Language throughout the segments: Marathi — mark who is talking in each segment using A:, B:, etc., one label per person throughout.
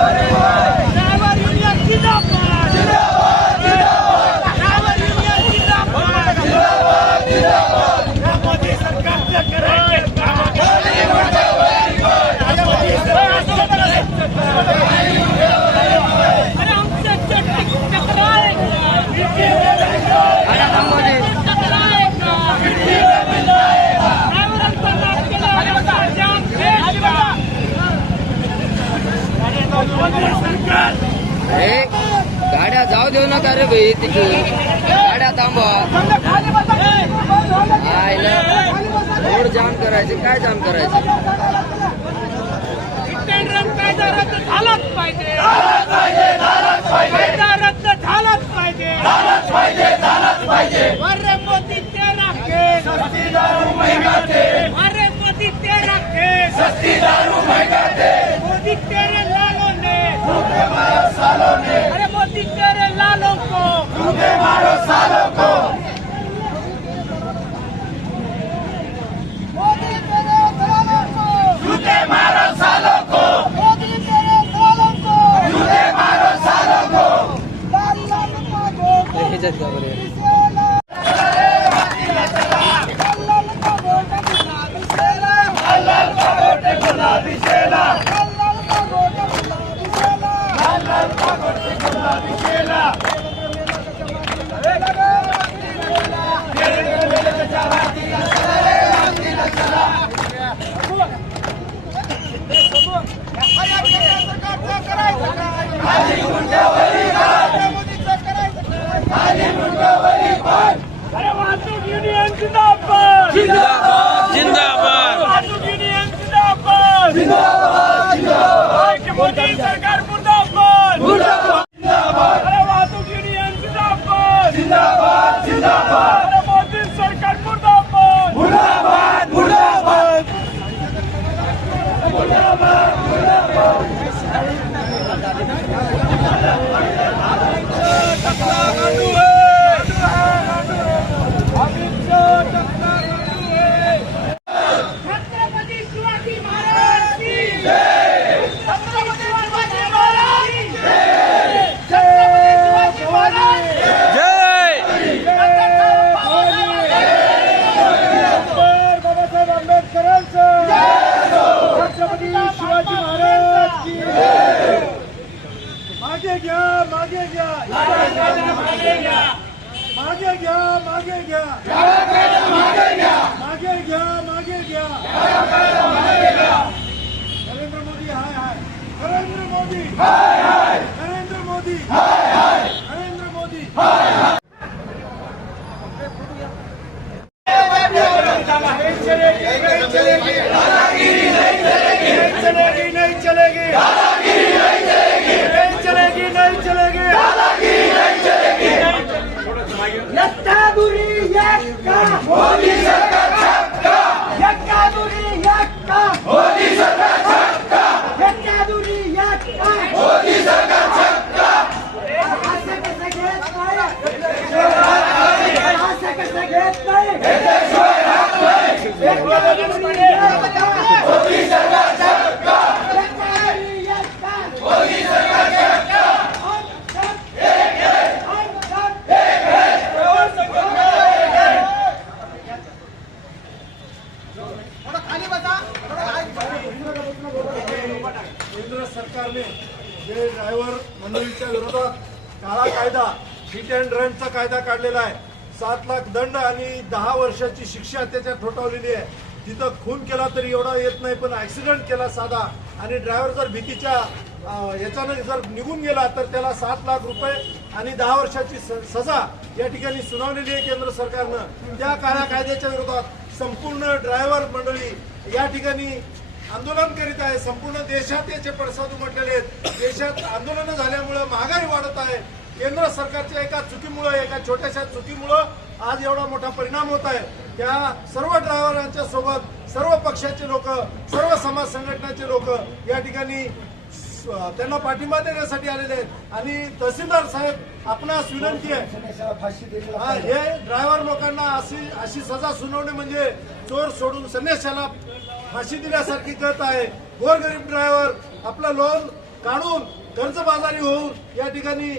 A: ड्रायव्हर युनियन जिंदाबाद ड्रायव्हर युनियन जिंदाबाद या मोदी सरकारचं करायचे काम. या मोदी सरकारचं अरे आमचं चटणी टकराय का? टकराय का? ड्रायव्हरांचा नाश केला आमचा जाम देश का? मोदी सरकार
B: ए गाड्या जाऊ भाई तिथे गाड्या थांबवा आयला रोड जाम करायचे काय जाम करायचे?
A: रद्द झालाच पाहिजे. रद्द झालाच पाहिजे. अरे मोदी तेरा केस अरे मोदी तेरा केस मोदी तेरे लालों ने अरे मोदी तेरे लालों को मोदी तेरे लालों को जूते मारो सालों को मोदी तेरे लालों को जूते मारो सालों को लाल लाल मांगो
B: ह्याच्यात का बरे
A: अरे वाहतूक युनियन जिंदाबाद.
C: जिंदाबाद. जिंदाबाद.
A: सरकार मुर्दाबाद मुर्दाबाद अरे वाहतूक युनियन जिंदाबाद जिंदाबाद जिंदाबाद अरे मोदी सरकार मुर्दाबाद मुर्दाबाद मुर्दाबाद छत्रपती शिवाजी महाराज की जय छत्रपती शिवाजी महाराज की जय छत्रपती शिवाजी महाराज की
C: जय
A: बाबासाहेब आंबेडकरांचं छत्रपती शिवाजी महाराज की
C: मागे घ्या मागे घ्या
A: मागे घ्या
C: मागे घ्या मागे घ्या मागे घ्या मागे घ्या नरेंद्र मोदी हाय हाय नरेंद्र मोदी हाय हाय नरेंद्र मोदी हाय हाय नरेंद्र मोदी
A: चलेगी नहीं चलेगी नहीं चलेगी नहीं चलेगी यत्तादुरी यक्का मोदी सरकार छक्का यक्कादुरी यक्का मोदी सरकार छक्का यक्कादुरी यक्का मोदी सरकार छक्का असं कसं घेत नाही असं कसं घेत नाही यक्कादुरी यक्का मोदी सरकार छक्का यक्कादुरी यक्का मोदी सरकार छक्का हम सब एक है हम सब
C: केंद्र सरकारने जे ड्रायव्हर विरोधात काळा कायदा हिट अँड रनचा कायदा काढलेला आहे. सात लाख दंड आणि दहा वर्षाची शिक्षा त्याच्यात ठोठावलेली आहे. तिथं खून केला तरी एवढा येत नाही पण ऍक्सिडेंट केला साधा. आणि ड्रायव्हर जर भीतीच्या याच्यानं जर निघून गेला तर त्याला सात लाख रुपये आणि दहा वर्षाची स- सजा या ठिकाणी सुनावलेली आहे केंद्र सरकारनं. त्या काळ्या कायद्याच्या विरोधात संपूर्ण ड्रायव्हर मंडळी या ठिकाणी आंदोलन करीत आहे. संपूर्ण देशात याचे पडसाद उमटलेले आहेत. देशात आंदोलनं झाल्यामुळं महागाई वाढत आहे. केंद्र सरकारच्या एका चुकीमुळं एका छोट्याशा चुकीमुळं आज एवढा मोठा परिणाम होत आहे. त्या सर्व ड्रायव्हरांच्या सोबत सर्व पक्षाचे लोक सर्व समाज संघटनाचे लोक या ठिकाणी त्यांना पाठिंबा देण्यासाठी आलेले आहेत. आणि तहसीलदार साहेब आपणास विनंती आहे. हा हे ड्रायव्हर लोकांना अशी अशी सजा सुनावणे म्हणजे चोर सोडून संन्याशाला फाशी दिल्यासारखी करत आहे. गोरगरीब ड्रायव्हर आपलं लोन काढून कर्जबाजारी होऊन या ठिकाणी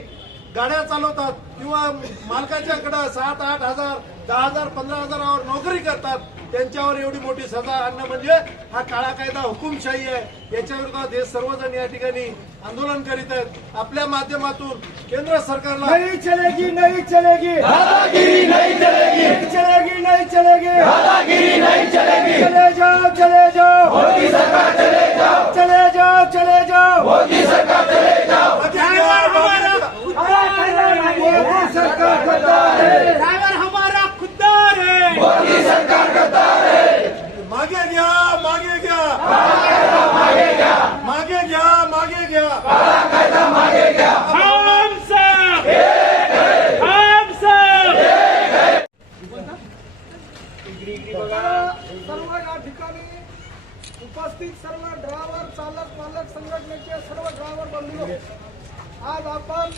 C: गाड्या चालवतात किंवा मालकाच्याकडे सात आठ हजार दहा हजार पंधरा हजारावर नोकरी करतात. त्यांच्यावर एवढी मोठी सजा आणणं म्हणजे हा काळा कायदा हुकुमशाही आहे. याच्या विरोधात हे सर्वजण या ठिकाणी आंदोलन करीत आहेत. आपल्या माध्यमातून केंद्र सरकारला
D: नहीं चलेगी नहीं चलेगी. दादागिरी नहीं चलेगी. नहीं चलेगी नहीं चलेगी. दादागिरी नहीं चलेगी. चले जाओ चले जाओ. मोदी सरकार चले जाओ चले जाओ चले जाओ मोदी सरकार चले जाओ ड्राइवर हमारा मोदी सरकार गद्दार है ड्राइवर हमारा खुद्दार है मोदी सरकार गद्दार है
C: मागे घ्या मागे घ्या मागे घ्या मागे घ्या मागे घ्या
D: हम सब हम सब
A: सर्व या ठिकाणी उपस्थित सर्व ड्रायव्हर चालक मालक संघटनेचे सर्व ड्रायव्हर बंधू आज आपण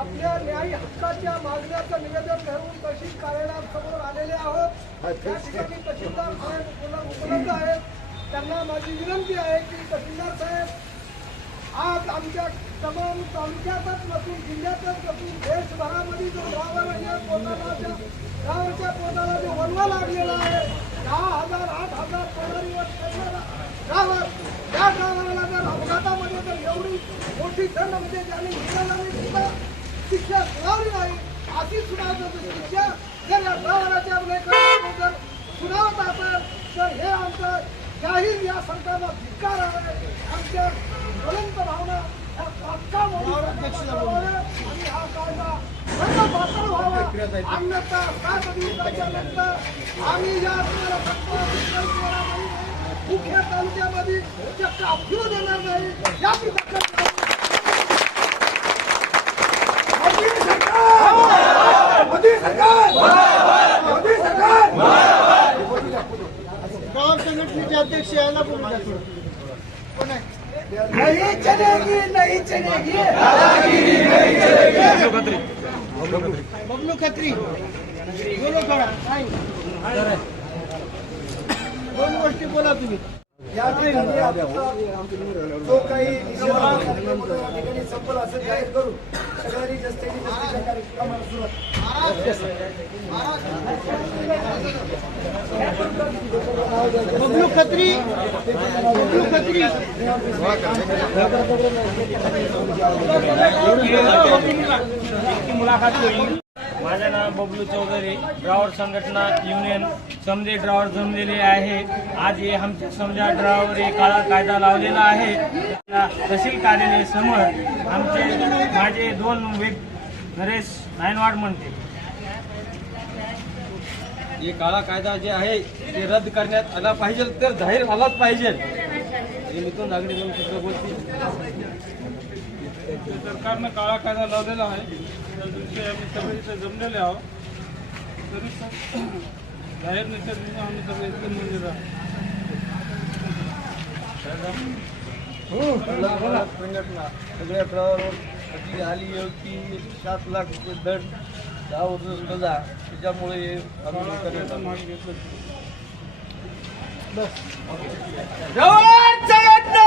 A: आपल्या न्यायी हक्काच्या मागण्याचं निवेदन धरून तहसील कार्यालयासमोर आलेले आहोत. या ठिकाणी तहसीलदार साहेब उपल- उपलब्ध आहेत. त्यांना माझी विनंती आहे की तहसीलदार साहेब आज आमच्या तमाम तालुक्यातच नसून जिल्ह्यातच नसून देशभरामध्ये जो ड्रायव्हर पोटाला ड्रायव्हरच्या पोटाला जो वनवा लागलेला आहे दहा हजार आठ हजार पगारीवर चालणारा ड्रायव्हर त्या ड्रायव्हरला जर अपघातामध्ये जर एवढी मोठी दंड म्हणजे निकालाने सुद्धा शिक्षा सुनावली नाही अशी सुनावत शिक्षा जर या ड्रायव्हराच्या लेखनाने जर सुनावत असेल तर हे आमचं जाहीर या सरकारला धिक्कार आहे. आमच्या ज्वलंत भावना ह्या तात्काळ आणि हा कायदा बंद बातल व्हावा. अन्यथा सात दिवसाच्या नंतर आम्ही या फक्त मुख्य तालुक्यामध्ये चक्क फिरू देणार नाही याची दखल घ्यावी.
D: मोदी सरकार! मोदी सरकार! मोदी सरकार!
A: गाव संघटनेचे अध्यक्ष बोलू थोडं. कोण आहे?
D: नहीं चलेगी नहीं चलेगी.
A: बबलू खत्री. बोलो काय दोन गोष्टी बोला तुम्ही.
D: या ठिकाणी काही ठिकाणी संपल असं जाहीर करू सगळ्यांनी जस्टेनी जस्टेच्या कार्यक्रमाला सुरुवात.
A: बबलू खत्री बबलू खत्री.
E: माझं नाव बबलू चौधरी. ड्रावर संघटना युनियन. समजे ड्रावर जमलेले आहे. आज हे आमच्या समजा ड्रावर हे काळा कायदा लावलेला आहे. तहसील कार्यालय समोर आमचे माझे दोन व्यक् नरेश नायनवाड म्हणते.
F: हे काळा कायदा जे आहे ते रद्द करण्यात आला पाहिजे तर जाहीर आलाच पाहिजे. हे मिथून नागरिक बोलतील
E: सरकारनं काळा कायदा लावलेला आहे. त्या दिवशी आम्ही सगळे इथे जमलेले आहोत. तरी पण जाहीर निषेध म्हणून आम्ही सगळे इथे मंदिर आहोत.
F: संघटना सगळ्या ड्रायव्हरवर अटी आली आहे की सात लाख रुपये दंड दहा वर्ष सजा त्याच्यामुळे हे आंदोलन करण्यात आलं.
E: मागे घेतलं
D: संघटना